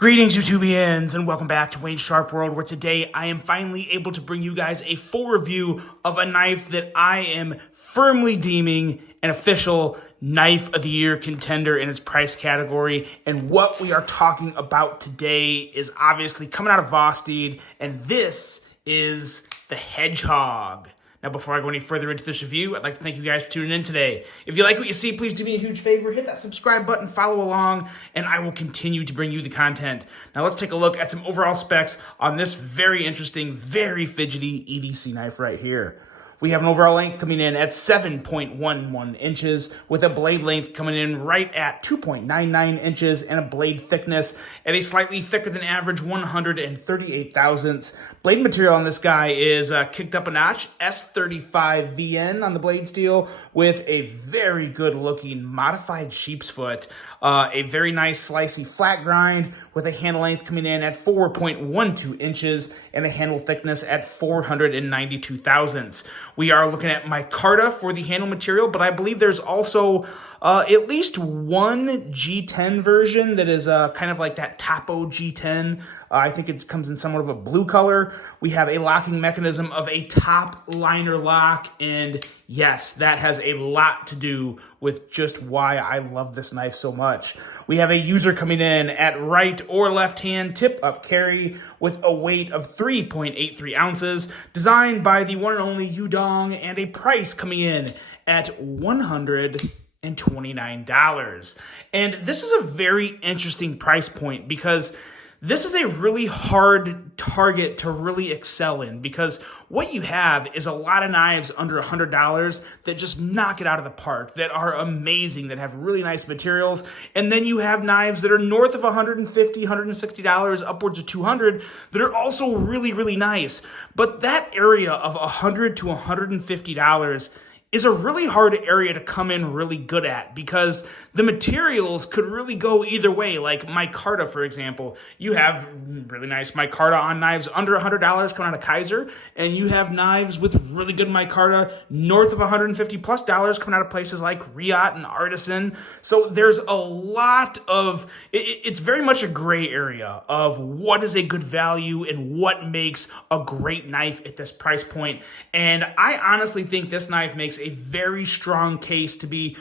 Greetings, YouTubians, and welcome back to Wayne's Sharp World, where today I am finally able to bring you guys a full review of a knife that I am firmly deeming an official Knife of the Year contender in its price category. And what we are talking about today is obviously coming out of Vosteed, and this is the Hedgehog. Now, before I go any further into this review, I'd like to thank you guys for tuning in today. If you like what you see, please do me a huge favor. Hit that subscribe button, follow along, and I will continue to bring you the content. Now, let's take a look at some overall specs on this very interesting, very fidgety EDC knife right here. We have an overall length coming in at 7.11 inches, with a blade length coming in right at 2.99 inches, and a blade thickness at a slightly thicker than average 138 thousandths. Blade material on this guy is kicked up a notch, S35 VN on the blade steel, with a very good looking modified sheep's foot, a very nice slicey flat grind with a handle length coming in at 4.12 inches and a handle thickness at 492 thousandths. We are looking at micarta for the handle material, but I believe there's also at least one G10 version that is kind of like that Topo G10. I think it comes in somewhat of a blue color. We have a locking mechanism of a top liner lock, and yes, that has a lot to do with just why I love this knife so much. We have a user coming in at right or left hand tip up carry with a weight of 3.83 ounces, designed by the one and only Yudong, and a price coming in at $129. And this is a very interesting price point because this is a really hard target to really excel in, because what you have is a lot of knives under $100 that just knock it out of the park, that are amazing, that have really nice materials. And then you have knives that are north of $150, $160, upwards of $200 that are also really, really nice. But that area of $100 to $150 is a really hard area to come in really good at, because the materials could really go either way. Like micarta, for example. You have really nice micarta on knives under $100 coming out of Kaiser, and you have knives with really good micarta north of $150 plus coming out of places like Riot and Artisan. So there's a lot of, it's very much a gray area of what is a good value and what makes a great knife at this price point. And I honestly think this knife makes a very strong case to be,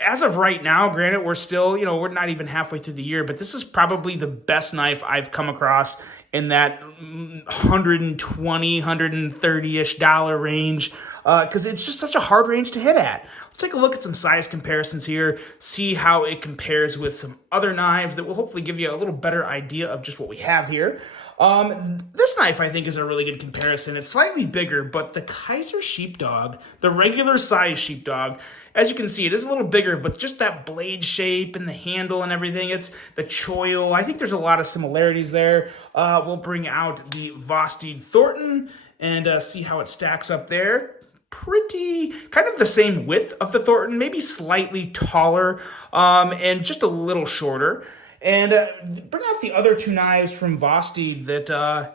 as of right now, granted, we're still, we're not even halfway through the year, but this is probably the best knife I've come across in that $120, $130-ish range, because it's just such a hard range to hit at. Let's take a look at some size comparisons here, see how it compares with some other knives that will hopefully give you a little better idea of just what we have here. This knife, I think, is a really good comparison. It's slightly bigger, but the Kaiser Sheepdog, the regular size Sheepdog, as you can see, it is a little bigger, but just that blade shape and the handle and everything, it's the choil. I think there's a lot of similarities there. We'll bring out the Vosteed Thornton and see how it stacks up there. Pretty kind of the same width of the Thornton, maybe slightly taller, and just a little shorter. And bring out the other two knives from Vosteed that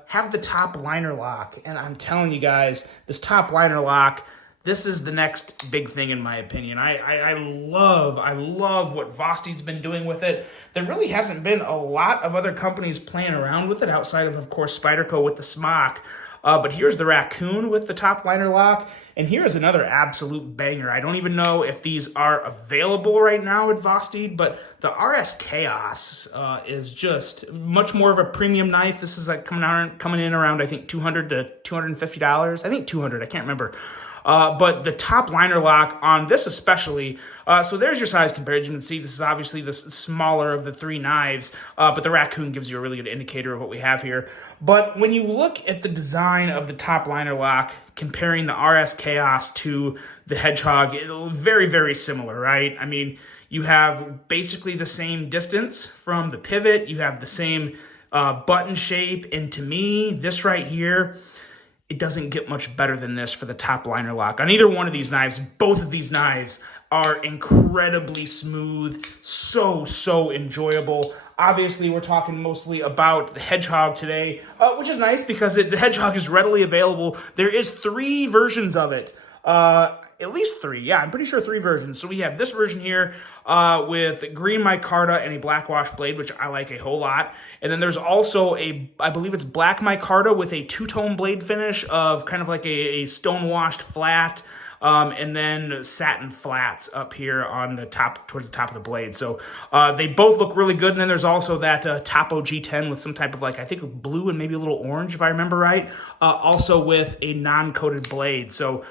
have the top liner lock. And I'm telling you guys, this top liner lock, this is the next big thing in my opinion. I love what Vosteed's been doing with it. There really hasn't been a lot of other companies playing around with it outside of course, Spyderco with the Smock. But here's the Raccoon with the top liner lock, and here's another absolute banger. I don't even know if these are available right now at Vosteed, but the RS Chaos is just much more of a premium knife. This is like coming in around, I think, $200 to $250. I think $200, I can't remember. But the top liner lock on this especially, so there's your size comparison. You can see this is obviously the smaller of the three knives, but the Raccoon gives you a really good indicator of what we have here. But when you look at the design of the top liner lock, comparing the RS Chaos to the Hedgehog, it's very, very similar, right? I mean, you have basically the same distance from the pivot. You have the same button shape. And to me, this right here, it doesn't get much better than this for the top liner lock. On either one of these knives, both of these knives are incredibly smooth, so enjoyable. Obviously, we're talking mostly about the Hedgehog today, which is nice because the Hedgehog is readily available. There is 3 versions of it. at least 3. Yeah, I'm pretty sure 3 versions. So we have this version here with green micarta and a black wash blade, which I like a whole lot. And then there's also I believe it's black micarta with a 2-tone blade finish of kind of like a stone washed flat. And then satin flats up here on the top, towards the top of the blade. So they both look really good. And then there's also that Topo G10 with some type of, like, I think blue and maybe a little orange, if I remember right, also with a non-coated blade. So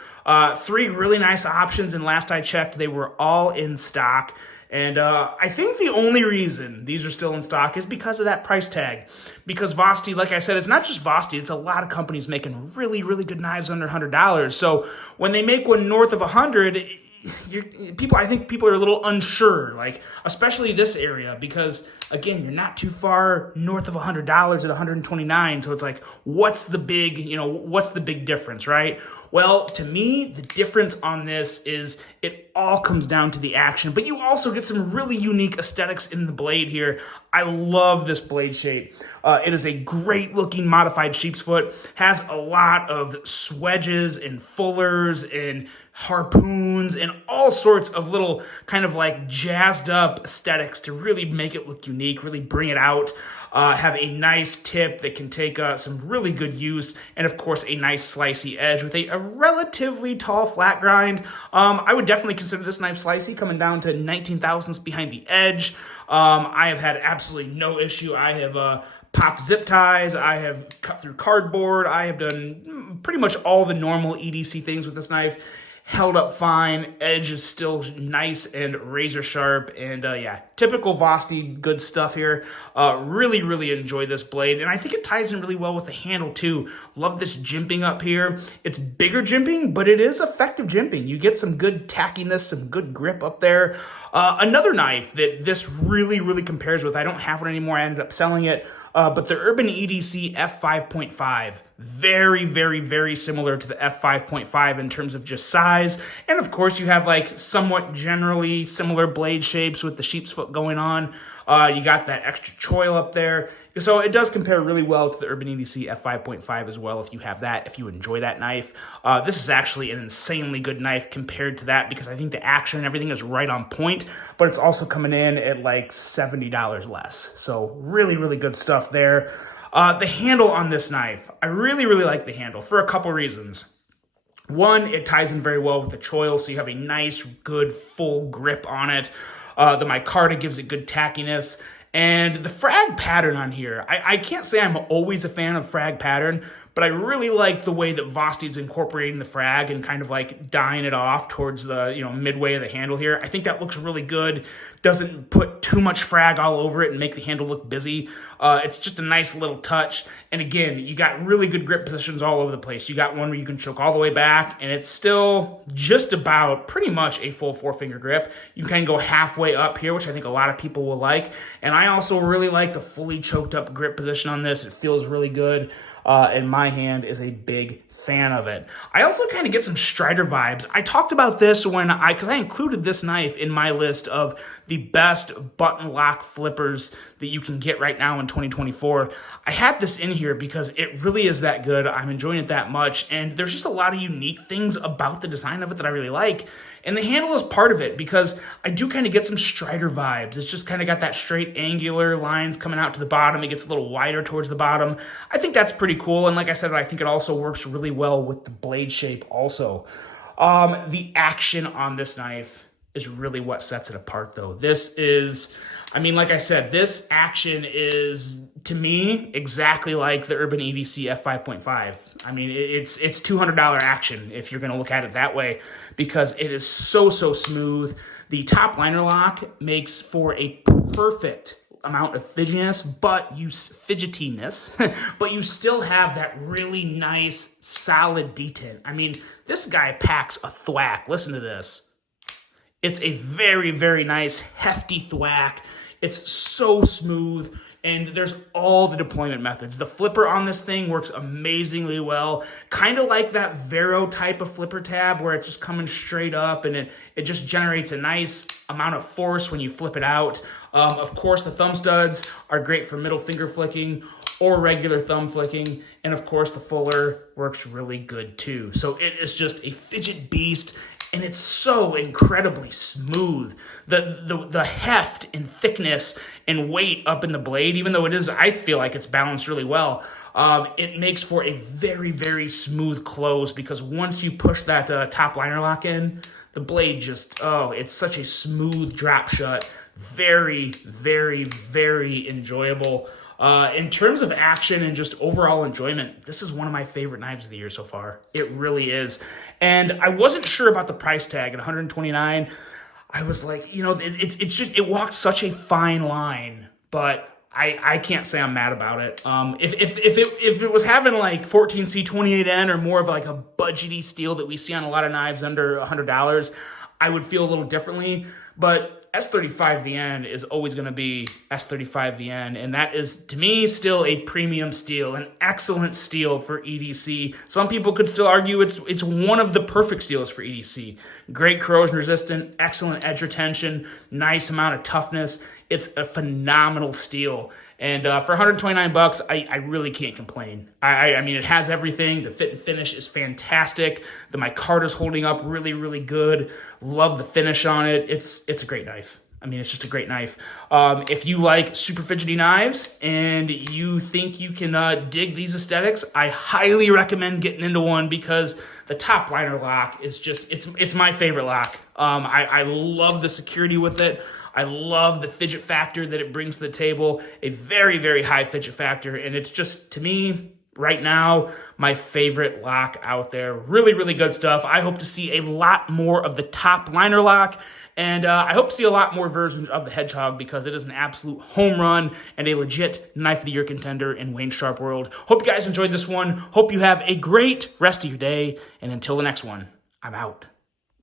3 really nice options, and last I checked, they were all in stock. And I think the only reason these are still in stock is because of that price tag. Because Vosti, like I said, it's not just Vosti, it's a lot of companies making really, really good knives under $100. So when they make one north of 100, I think people are a little unsure, like, especially this area, because again, you're not too far north of $100 at $129. So it's like, what's the big difference, right? Well, to me, the difference on this is it all comes down to the action, but you also get some really unique aesthetics in the blade here. I love this blade shape. It is a great looking modified sheep's foot, has a lot of swedges and fullers and harpoons and all sorts of little kind of like jazzed up aesthetics to really make it look unique, really bring it out. Have a nice tip that can take some really good use, and of course a nice slicey edge with a relatively tall flat grind. I would definitely consider this knife slicey, coming down to 19 thousandths behind the edge. I have had absolutely no issue. I have popped zip ties, I have cut through cardboard, I have done pretty much all the normal EDC things with this knife. Held up fine, edge is still nice and razor sharp, and yeah, typical Vosti good stuff here. Really, really enjoy this blade, and I think it ties in really well with the handle too. Love this jimping up here. It's bigger jimping, but it is effective jimping. You get some good tackiness, some good grip up there. Another knife that this really, really compares with, I don't have one anymore, I ended up selling it, but the Urban EDC F5.5, very, very, very similar to the F5.5 in terms of just size. And of course, you have like somewhat generally similar blade shapes with the sheep's foot going on. You got that extra choil up there. So it does compare really well to the Urban EDC F5.5 as well if you have that, if you enjoy that knife. This is actually an insanely good knife compared to that because I think the action and everything is right on point, but it's also coming in at like $70 less. So really, really good stuff there. The handle on this knife, I really, really like the handle for a couple reasons. One, it ties in very well with the choil, so you have a nice, good, full grip on it. The micarta gives it good tackiness. And the frag pattern on here, I can't say I'm always a fan of frag pattern, but I really like the way that Vosti's incorporating the frag and kind of like dyeing it off towards the, midway of the handle here. I think that looks really good. Doesn't put too much frag all over it and make the handle look busy. It's just a nice little touch. And again, you got really good grip positions all over the place. You got one where you can choke all the way back, and it's still just about pretty much a full 4-finger grip. You can kind of go halfway up here, which I think a lot of people will like. And I also really like the fully choked up grip position on this. It feels really good. And my hand is a big fan of it. I also kind of get some Strider vibes. I talked about this because I included this knife in my list of the best button lock flippers that you can get right now in 2024. I had this in here because it really is that good. I'm enjoying it that much, and there's just a lot of unique things about the design of it that I really like. And the handle is part of it because I do kind of get some Strider vibes. It's just kind of got that straight angular lines coming out to the bottom. It gets a little wider towards the bottom. I think that's pretty cool. And like I said, I think it also works really well with the blade shape also. The action on this knife is really what sets it apart though. This is, like I said, this action is, to me, exactly like the Urban EDC F5.5. It's $200 action if you're going to look at it that way because it is so smooth. The top liner lock makes for a perfect amount of fidgetiness, but you still have that really nice, solid detent. This guy packs a thwack. Listen to this. It's a very, very nice, hefty thwack. It's so smooth, and there's all the deployment methods. The flipper on this thing works amazingly well, kind of like that Vero type of flipper tab where it's just coming straight up, and it just generates a nice amount of force when you flip it out. Of course, the thumb studs are great for middle finger flicking or regular thumb flicking, and of course, the fuller works really good too. So it is just a fidget beast, and it's so incredibly smooth. The heft and thickness and weight up in the blade, even though it is, I feel like it's balanced really well, it makes for a very, very smooth close, because once you push that top liner lock in, the blade just, oh, it's such a smooth drop shut. Very, very, very enjoyable. In terms of action and just overall enjoyment, this is one of my favorite knives of the year so far. It really is. And I wasn't sure about the price tag at $129. I was like, you know, it's just, it walks such a fine line, but I can't say I'm mad about it. If it was having like 14C28N or more of like a budgety steel that we see on a lot of knives under $100, I would feel a little differently. But S35VN is always going to be S35VN, and that is, to me, still a premium steel, an excellent steel for EDC. Some people could still argue it's one of the perfect steels for EDC. Great corrosion resistant, excellent edge retention, nice amount of toughness. It's a phenomenal steel. And for 129 bucks, I really can't complain. I mean, it has everything. The fit and finish is fantastic. The micarta's holding up really, really good. Love the finish on it. It's a great knife. I mean, it's just a great knife. If you like super fidgety knives and you think you can dig these aesthetics, I highly recommend getting into one, because the top liner lock is just, it's my favorite lock. I love the security with it. I love the fidget factor that it brings to the table, a very, very high fidget factor. And it's just, to me, right now, my favorite lock out there. Really, really good stuff. I hope to see a lot more of the top liner lock. And I hope to see a lot more versions of the Hedgehog, because it is an absolute home run and a legit Knife of the Year contender in Wayne Sharp world. Hope you guys enjoyed this one. Hope you have a great rest of your day. And until the next one, I'm out.